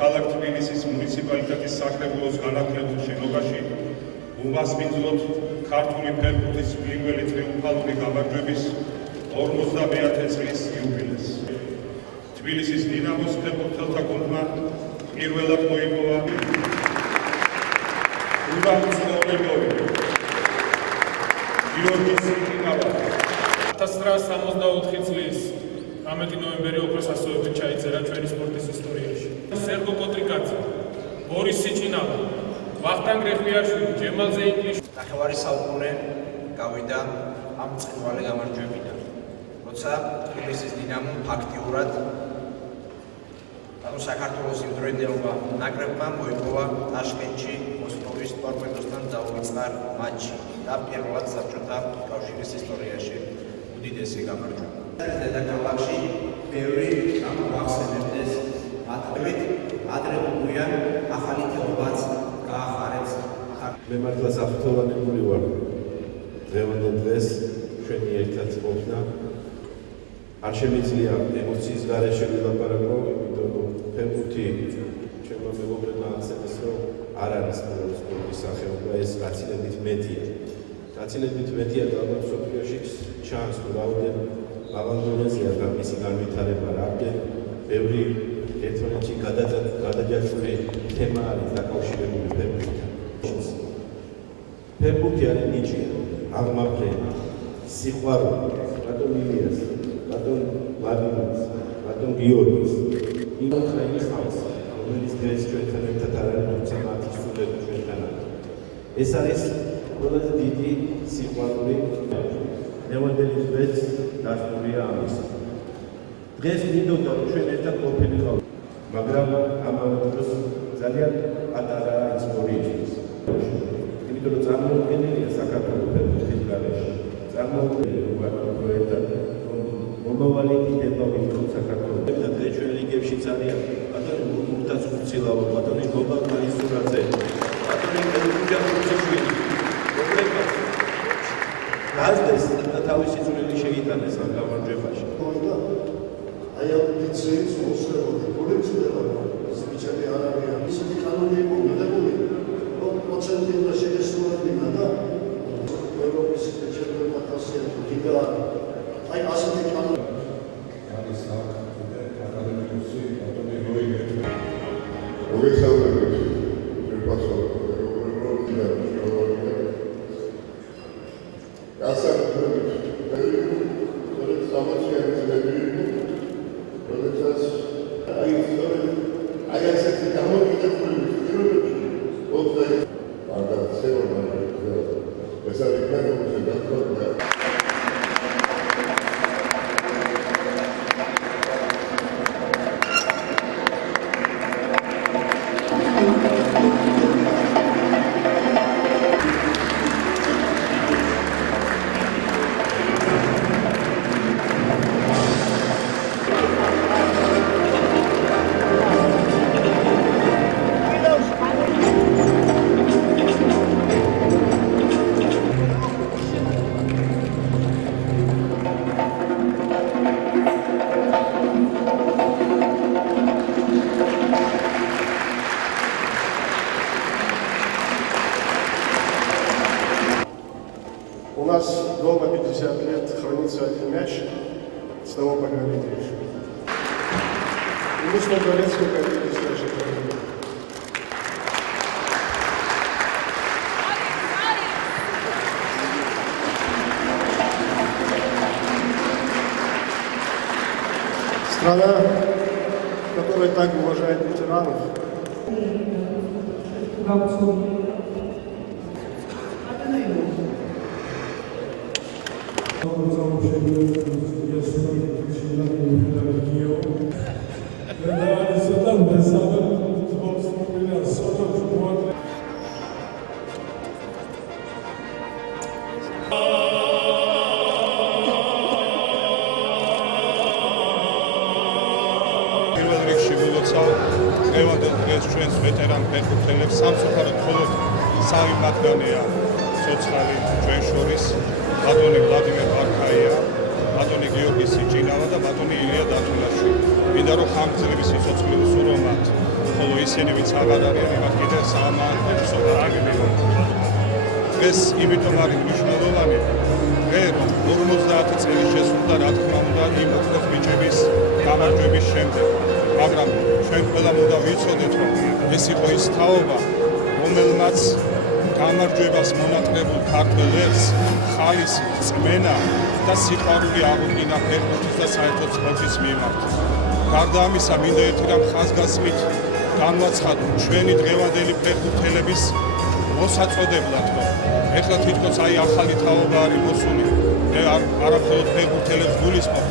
ქალაქ თბილისის მუნიციპალიტეტის საკრებულოს განათლებულ შენობაში უმასპინძლობთ ქართული ფეხბურთის პირველი ტრიუმფალური გამარჯვების 50-ე წლის იუბილეს. თბილისის დინამოს ფეხბურთელთა გუნდმა პირველად მოიპოვა გიორგის სიტინავა. 1964 წლის 19 ნოემბერი ოქროს ასოებით ჩაიწერა ჩვენი სპორტის ისტორიაში. სერგო კოტრიკაძე, ბორის სიჩინავა, ვახტანგ რეხვიაშვილი, ჯემალ ზეინგლიშვილი. ნახევარი საუკუნე გავიდა ამ წყნვალე გამარჯვებიდან, როცა თბილისის დინამო ფაქტიურად საქართველოს იმდროინდელობა ნაკრებმა მოიპოვა ტაშკენტში მოსკოვის ტორპედოსთან დაუვიწყა მატჩი და პირველად საბჭოთა კავშირის ისტორიაში უდიდესი გამარჯვება. დედაქალაქში ბევრი გამოვახსენებდეს მათებით ადრე უგვიან ახალი თეობაც გაახარებს. მე მართლა საფრთხოვანებული ვარ დღევანდელ დღეს ჩვენი ერთად ყოფნა. არ შემიძლია ემოციის გარეშე ვილაპარაკო, იმიტომ რომ ფეხბურთი ჩემმა მეგობრებმა ახსენეს, რომ არ არის სპორტის სახეობა, ეს გაცილებით მეტია. გაცილებით მეტია და ალბათ მსოფლიოში ჩანს, რომ რაოდენ მაღალ დონეზეა მისი განვითარება, რამდენ ბევრი ერთმანეთში გადაჯაჭვული თემა არის დაკავშირებული ფეხბურთთან. ფეხბურთი არის ნიჭია, აღმაფრენა, სიყვარული, ბატონ ილიას, ბატონ ვლადიმირის, ბატონ გიორგის, იმ ხაინის ხალხს, რომელიც დღეს ჩვენთან ერთად არ არის, თუმცა მათი სულები ჩვენთან არის. ეს არის ყველაზე დიდი სიყვარული. ნევანდელი დღეს დასტურია ამისა. დღეს მინდოდა რომ ჩვენ ერთად ყოფილიყავ, მაგრამ ამავე დროს ძალიან პატარაა ისტორიისთვის. იმიტომ რომ წარმოუდგენელია საქართველოს ფეხბურთის გარეშე. წარმოუდგენელია პროექტად მომავალი დიდება ვიქნოთ საქართველოს. და დღეს ჩვენ რიგებშიც არიან ბატონი მურთაც ხუცილავა, ბატონი გოგა მარისურაძე, ბატონი გუჯა ხუციშვილი. გაზდეს და თავისი წვლილი შეიტანეს ამ გამარჯვებაში. აი ამ პიციის მოსწრებული პოლიცია სპეციალი არ არის. ისეთი კანონი იყო მიღებული, რომ პროცენტი უნდა შეესრულებინა და ევროპის ჩემპიონატ ასეთი და აი ასეთი კანონი არის აკადემიკოსი ბატონი როიგე. მოგესალმებით. შეფასებები У нас дома 50 лет хранится один мяч с того поколения еще. И мы столько лет, сколько виделись в нашей стране. Страна, которая так уважает ветеранов. დღევანდელ დღეს ჩვენს ვეტერან ფეხბურთელებს სამწუხაროდ მხოლოდ სამი მათგანია ცოცხალი ჩვენ შორის, ბატონი ვლადიმერ ბარქაია, ბატონი გიორგი სიჩინავა და ბატონი ილია დათულაშვილი. მინდა რომ ხანგრძლივი სიცოცხლე უსურვო მათ, ხოლო ისინი ვინც აღარ არიან იმათ კიდე საამაყო აგებია. ეს იმიტომ არის მნიშვნელოვანი, რომ 50 წელი შესრულდა რა თქმა უნდა იმ უცხოს ბიჭების გამარჯვების შემდეგ, მაგრამ ჩვენ ყველამ უნდა ვიცოდეთ, რომ ეს იყო ის თაობა, რომელმაც გამარჯვებას მონატრებულ ქართველ ერს ხალისი, წმენა და სიყვარული აღუდგინა ფეხბურთის და საერთოდ სპორტის მიმართ. გარდა ამისა, მინდა ერთი რამ ხაზგასმით განვაცხადოთ ჩვენი დღევანდელი ფეხბურთელების მოსაწოდებლად, რომ ეხლა თითქოს აი ახალი თაობა არის მოსული. მე არაფეროდ ფეხბურთელებს გულისხმობ.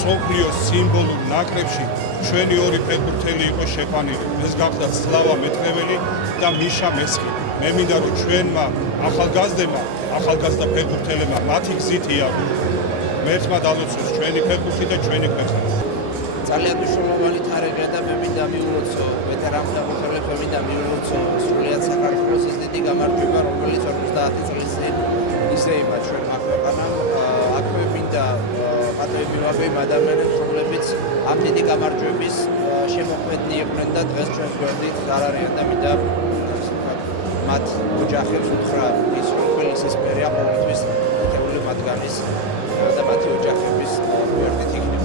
სოფლიოს სიმბოლურ ნაკრებში ჩვენი ორი ფეხბურთელი იყო შეყვანილი. ეს გახდათ სლავა მეტრეველი და მიშა მესხი. მე მინდა რომ ჩვენმა ახალგაზრდა ფეხბურთელებმა მათი გზით იარონ. მერთმა დალოცოს ჩვენი ფეხბურთი და ჩვენი ქვეყანა. ძალიან მნიშვნელოვანი თარიღია და მე მინდა მიულოცო ვეტერან ფეხბურთელებს, მე მინდა მიულოცო სრულიად საქართველოს ეს დიდი გამარჯვება, რომელიც 50 წლის წინ ისეიმა ჩვენმა ქვეყანამ. აქვე მინდა პატივი მივაღწია იმ ადამიანებს, რომლებიც ამ დიდი გამარჯვების შემოქმედნი იყვნენ და დღეს ჩვენს გვერდით არ არიან და მინდა მათ ოჯახებს უთხრა ის რომ ყველასის მერია ყოველთვის ერთეული მათგანის და მათი ოჯახების გვერდით იქნება.